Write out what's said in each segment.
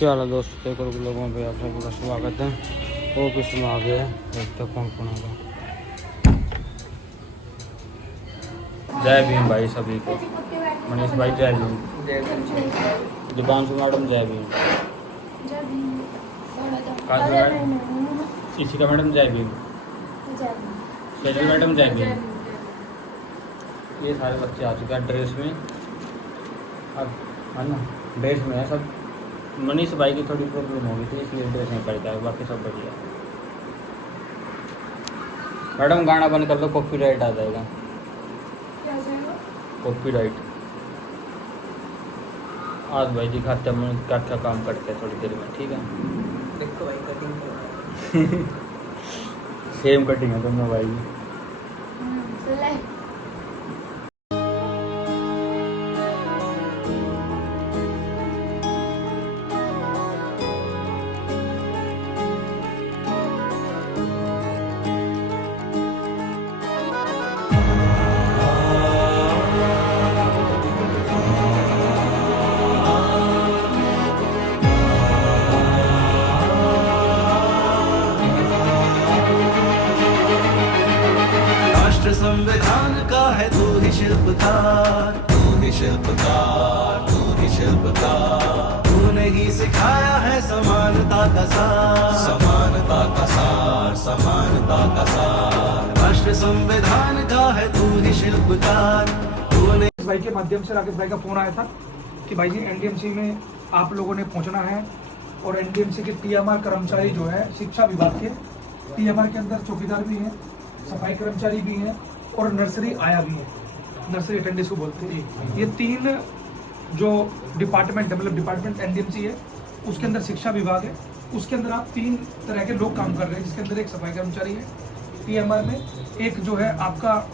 क्या हाल है दोस्तों, करो लोगों पे आप सभी का स्वागत है। ऑफिस में आ गए, देखते कौन कौन आ गया। जय भीम भाई सभी को। मनीष भाई जय भीम। दीपांशु मैडम जय भीम। काजल मैडम, शिशिका मैडम जय भीम। शैली मैडम जय भीम। ये सारे बच्चे आ चुके हैं ड्रेस में। अब है ना, ड्रेस में है सब। मनीष भाई की थोड़ी प्रॉब्लम हो गई थी इसलिए ड्रेस में पड़ता है, बाकी सब बढ़िया। मैडम गाना बंद कर दो, कॉपीराइट आ जाएगा। कॉपीराइट। आज भाई दिखाते हैं क्या क्या काम करते हैं थोड़ी देर में, ठीक है। देखो भाई कटिंग सेम कटिंग है दोनों भाई। संविधान का है तू ही शिल्पकार, तू ही शिल्पकार, तू ही शिल्पकार। तूने ही सिखाया है समानता का सार, समानता का सार, समानता का सार। राष्ट्र संविधान का है तू ही शिल्पकार। तूने भाई के माध्यम से राकेश भाई का फोन आया था कि भाई जी एनडीएमसी में आप लोगों ने पहुंचना है, और एनडीएमसी के टीएमआर कर्मचारी जो है शिक्षा विभाग के टीएमआर के अंदर चौकीदार भी हैं, सफाई कर्मचारी भी हैं और नर्सरी आया भी है, नर्सरी अटेंडेंस को बोलते हैं। ये तीन जो डिपार्टमेंट है, मतलब डिपार्टमेंट एनडीएमसी है, उसके अंदर शिक्षा विभाग है, उसके अंदर आप तीन तरह के लोग काम कर रहे हैं, जिसके अंदर एक सफाई कर्मचारी है टीएमआर में, एक जो है आपका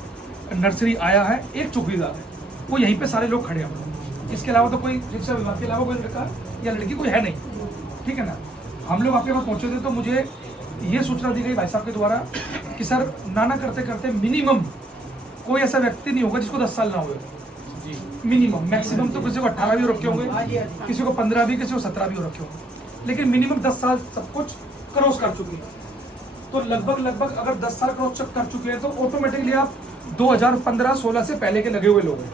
नर्सरी आया है, एक चौकीदार है। वो यहीं पे सारे लोग खड़े हैं। इसके अलावा तो कोई शिक्षा विभाग के अलावा कोई लड़का या लड़की कोई है नहीं, ठीक है ना। हम लोग आपके पास पहुंचे थे तो मुझे ये सूचना दी गई भाई साहब के द्वारा कि सर नाना करते करते मिनिमम कोई ऐसा व्यक्ति नहीं होगा जिसको 10 साल ना हुए, मिनिमम। मैक्सिमम तो किसी को 18 भी हो रखे होंगे, किसी को 15 भी, किसी को 17 भी हो रखे होंगे, लेकिन मिनिमम 10 साल सब कुछ क्रॉस कर चुके हैं। तो लगभग अगर 10 साल क्रॉस चेक कर चुके हैं तो ऑटोमेटिकली आप 2015-16 से पहले के लगे हुए लोग हैं।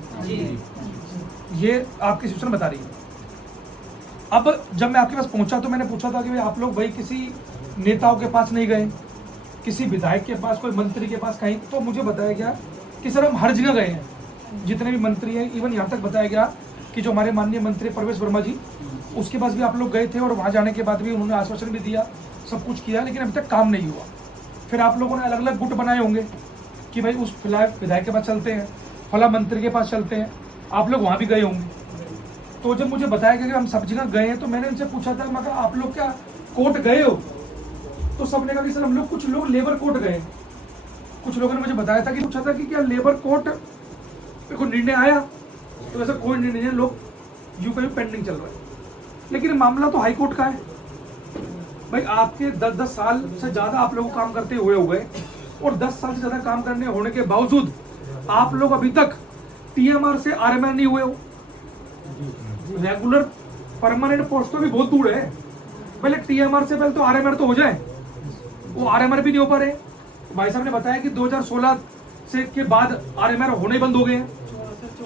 ये आपकी सूचना बता रही है। अब जब मैं आपके पास पहुंचा तो मैंने पूछा था कि भाई आप लोग भाई किसी नेताओं के पास नहीं गए, किसी विधायक के पास, कोई मंत्री के पास, कहीं? तो मुझे बताया गया कि सर हम हर जगह गए हैं, जितने भी मंत्री हैं। इवन यहाँ तक बताया गया कि जो हमारे माननीय मंत्री प्रवेश वर्मा जी, उसके पास भी आप लोग गए थे और वहाँ जाने के बाद भी उन्होंने आश्वासन भी दिया, सब कुछ किया, लेकिन अभी तक काम नहीं हुआ। फिर आप लोगों ने अलग अलग गुट बनाए होंगे कि भाई उस फिलहाल विधायक के पास चलते हैं, फला मंत्री के पास चलते हैं, आप लोग वहाँ भी गए होंगे। तो जब मुझे बताया गया कि हम सब जगह गए हैं तो मैंने उनसे पूछा था, मैं कहा आप लोग क्या कोर्ट गए हो? तो सबने कहा कि सर हम लोग, कुछ लोग लेबर कोर्ट गए। कुछ लोगों ने मुझे बताया था कि पूछा था कि क्या लेबर कोर्ट पे कोई निर्णय आया? तो ऐसा कोई निर्णय नहीं, लोग यूं कहीं पेंडिंग चल रहा है। लेकिन मामला तो हाई कोर्ट का है भाई। आपके 10-10 साल से ज्यादा आप लोग काम करते हुए हो गए, और 10 साल से ज्यादा काम करने होने के बावजूद आप लोग अभी तक टीएमआर से आरएमआर नहीं हुए हो। रेगुलर परमानेंट पोस्ट तो भी बहुत दूर है, पहले टीएमआर से पहले तो आरएमआर तो हो जाए। वो आरएमआर भी नहीं हो पा रहे। भाई साहब ने बताया कि 2016 से के बाद आरएमआर होने बंद हो गए हैं।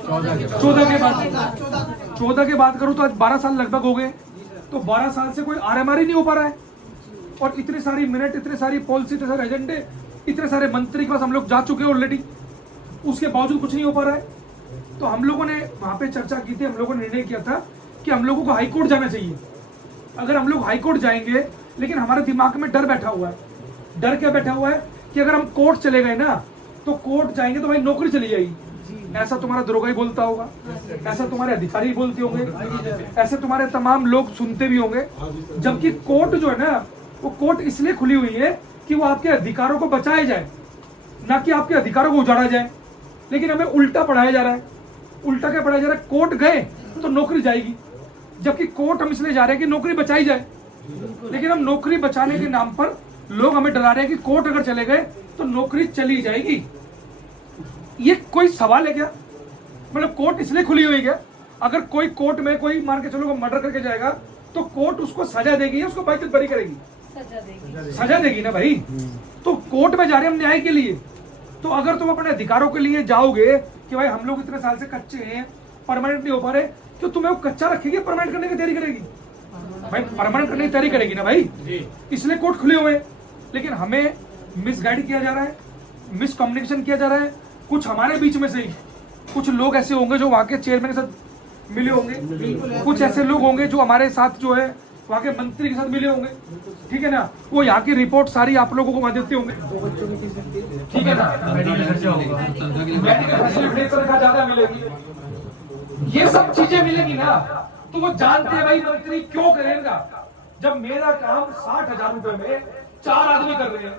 14 के बाद करूँ तो आज 12 साल लगभग हो गए। तो 12 साल से कोई आरएमआर ही नहीं हो पा रहा है। और इतनी सारी मिनट, इतनी सारी पॉलिसी, इतने सारे एजेंडे, इतने सारे मंत्री के पास हम लोग जा चुके हैं ऑलरेडी, उसके बावजूद कुछ नहीं हो पा रहा है। तो हम लोगों ने वहां पे चर्चा की थी, हम लोगों ने निर्णय किया था कि हम लोगों को हाईकोर्ट जाना चाहिए। अगर हम लोग हाईकोर्ट जाएंगे, लेकिन हमारे दिमाग में डर बैठा हुआ है। डर क्या बैठा हुआ है कि अगर हम कोर्ट चले गए ना, तो कोर्ट जाएंगे तो भाई नौकरी चली जाएगी। ऐसा तुम्हारा दरोगा ही बोलता होगा, ऐसा तुम्हारे अधिकारी बोलते होंगे, ऐसे तुम्हारे तमाम लोग सुनते भी होंगे। जबकि कोर्ट जो है ना, वो कोर्ट इसलिए खुली हुई है कि वो आपके अधिकारों को बचाया जाए, ना कि आपके अधिकारों को उजाड़ा जाए। लेकिन हमें उल्टा पढ़ाया जा रहा है। उल्टा क्या पढ़ाया जा रहा है? कोर्ट गए तो नौकरी जाएगी, जबकि कोर्ट हम इसलिए जा रहे हैं कि नौकरी बचाई जाए। लेकिन हम नौकरी बचाने के नाम पर लोग हमें डरा रहे हैं कि कोर्ट अगर चले गए तो नौकरी चली जाएगी। ये कोई सवाल है क्या? मतलब कोर्ट इसलिए खुली हुई है, अगर कोई कोर्ट में कोई मान के चलो मर्डर करके जाएगा तो कोर्ट उसको सजा देगी या उसको बाइज्जत बरी करेगी? सजा देगी ना भाई। तो कोर्ट में जा रहे हम न्याय के लिए, तो अगर तुम अपने अधिकारों के लिए जाओगे कि भाई हम लोग इतने साल से कच्चे हैं, परमानेंट नहीं हो पा रहे, तो तुम्हें वो कच्चा रखेगी, परमानेंट करने की तैयारी करेगी? भाई परमानेंट करने की तैयारी करेगी ना भाई। इसलिए कोर्ट खुले हुए हैं, लेकिन हमें मिसगाइड किया जा रहा है, मिसकम्युनिकेशन किया जा रहा है। कुछ हमारे बीच में से ही कुछ लोग ऐसे होंगे जो वहाँ के चेयरमैन के साथ मिले होंगे, कुछ ऐसे लोग होंगे जो हमारे साथ जो है वहाँ के मंत्री के साथ मिले होंगे, ठीक है ना, वो यहाँ की रिपोर्ट सारी आप लोगों को वहाँ देते होंगे, ठीक है ना, मेडिकल फैसिलिटी ज्यादा मिलेगी, ये सब चीजें मिलेगी ना। तो वो जानते हैं भाई मंत्री क्यों करेगा। जब मेरा काम 60,000 रुपए में 4 आदमी कर रहे हैं,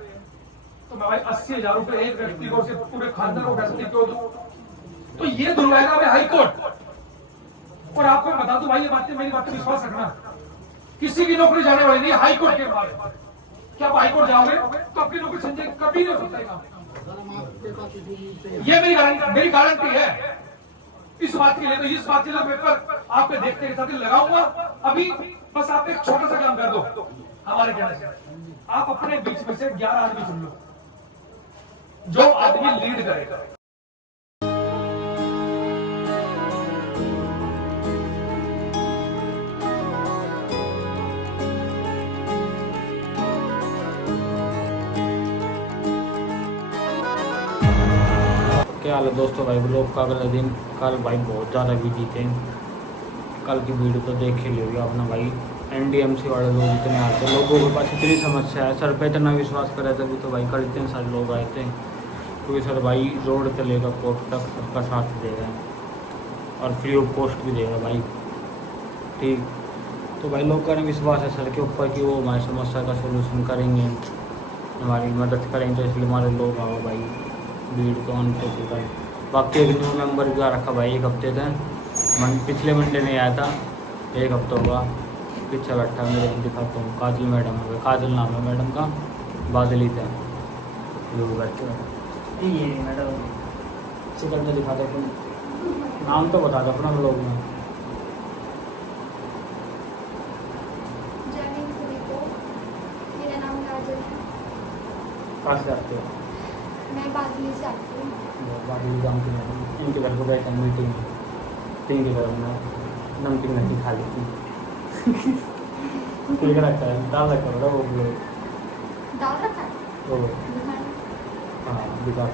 तो मैं भाई 80,000 रुपए एक व्यक्ति को, पूरे खानदान को फैसिलिटी क्यों दूं? तो ये दिलवाएगा हमें हाईकोर्ट। और आपको मैं बता दूं भाई, ये बातें, मेरी बात पे विश्वास रखना, किसी की नौकरी जाने वाली नहीं है हाईकोर्ट के बाद। क्या आप हाईकोर्ट जाओगे तो आपकी नौकरी संजय कभी नहीं हो सकता। ये मेरी गारंटी है इस बात के लिए। तो इस बात के लिए पेपर आपके देखते के साथ लगाऊंगा। अभी बस आप एक छोटा सा काम कर दो हमारे कहने से, आप अपने बीच में से 11 आदमी चुन लो, जो आदमी लीड करेगा। क्या हाल है दोस्तों, भाई ब्लॉग का अगला दिन। कल भाई बहुत ज़्यादा बिजी थे, कल की वीडियो तो देख ही लोगे अपना भाई। एनडीएमसी वाले लोग इतने आते हैं, लोगों के पास इतनी समस्या है, सर पे इतना विश्वास करे तभी तो भाई कल इतने सारे लोग आए थे, क्योंकि सर भाई रोड से लेकर कोर्ट तक सबका साथ दे रहे हैं और फ्री ऑफ कॉस्ट भी देगा भाई, ठीक। तो भाई लोग का विश्वास है सर के ऊपर कि वो हमारी समस्या का सोल्यूशन करेंगे, हमारी मदद करेंगे, तो इसलिए हमारे लोग आओ भाई भीड़ तो अंत होगा। बाकी एक न्यू मेंबर भी आ रखा भाई, एक हफ्ते से पिछले मंडे नहीं आया था, एक हफ्ता हुआ पीछे बैठा मेरे को दिखाता हूँ। काजल मैडम है, काजल नाम है मैडम का, बादली थे लोग बैठे ये मैडम चिकन में दिखा दो, नाम तो बता दो अपना लोग में। मेरा नाम काजल है। कहाँ से आते हो? मैं बादली से आती हूँ। बादली गाँव की मैडम, इनके घर को बैठे मीटिंग, तीन के घर में नमकीन नहीं खा लेती ठीक रखा है, दाल रखा है वो दाल रखा है हाँ दिखा